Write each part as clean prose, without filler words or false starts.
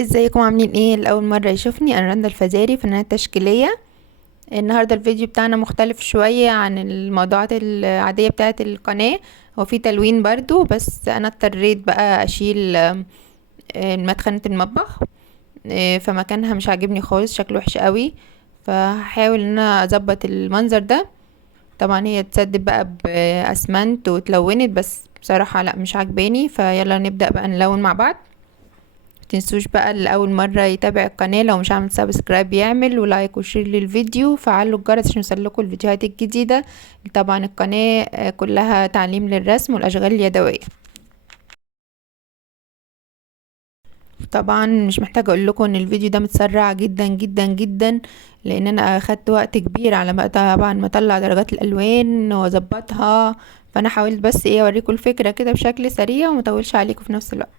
ازيكم عاملين ايه؟ لاول مره يشوفني، انا رندا الفزاري، فنانة تشكيليه. النهارده الفيديو بتاعنا مختلف شويه عن الموضوعات العاديه بتاعه القناه. هو في تلوين برضو، بس انا اضطريت بقى اشيل مدخنة المطبخ. فمكانها مش عاجبني خالص، شكله وحش قوي. فهحاول ان انا اظبط المنظر ده. طبعا هي اتسدت بقى باسمنت واتلونت، بس بصراحه لا، مش عاجباني. فيلا نبدا بقى نلون مع بعض. متنسوش بقى اللي اول مرة يتابع القناة، لو مش عامل سبسكرايب يعمل، ولايك وشير للفيديو، وفعلوا الجرس عشان يوصلكوا الفيديوهات الجديدة. طبعا القناة كلها تعليم للرسم والاشغال اليدوية. طبعا مش محتاجة اقول لكم ان الفيديو ده متسرع جدا جدا جدا، لان انا اخدت وقت كبير على ما طبعا ما اطلع درجات الالوان واظبطها. فانا حاولت بس ايه اوريكم الفكرة كده بشكل سريع ومطولش عليكم في نفس الوقت.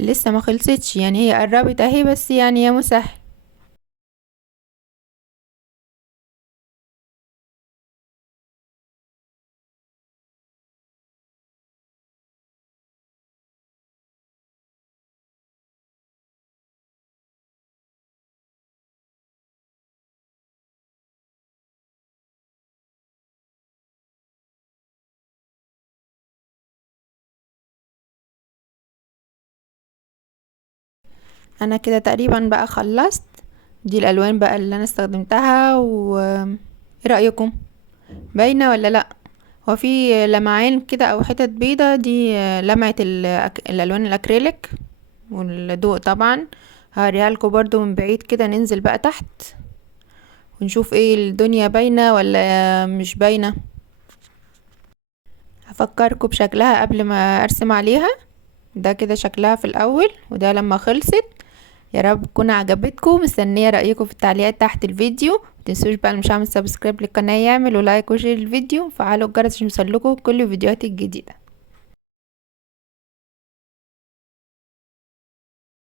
لسه ما خلصتش يعني، هي قربت اهي، بس يعني يا مسهل. انا كده تقريبا بقى خلصت. دي الالوان بقى اللي انا استخدمتها، و ايه رايكم؟ باينه ولا لا؟ هو في لمعان كده او حتت بيضه، دي لمعه الالوان الاكريليك والضوء طبعا. هوريها لكم برضو من بعيد كده، ننزل بقى تحت ونشوف ايه الدنيا باينه ولا مش باينه. هفكركم بشكلها قبل ما ارسم عليها. ده كده شكلها في الاول، وده لما خلصت. يا رب تكون عجبتكم، مستنيه رايكم في التعليقات تحت الفيديو. متنسوش بقى اللي مش عامل سبسكرايب للقناه يعمل، ولايك وشير الفيديو، وفعلوا الجرس عشان يوصلكوا كل الفيديوهات الجديده.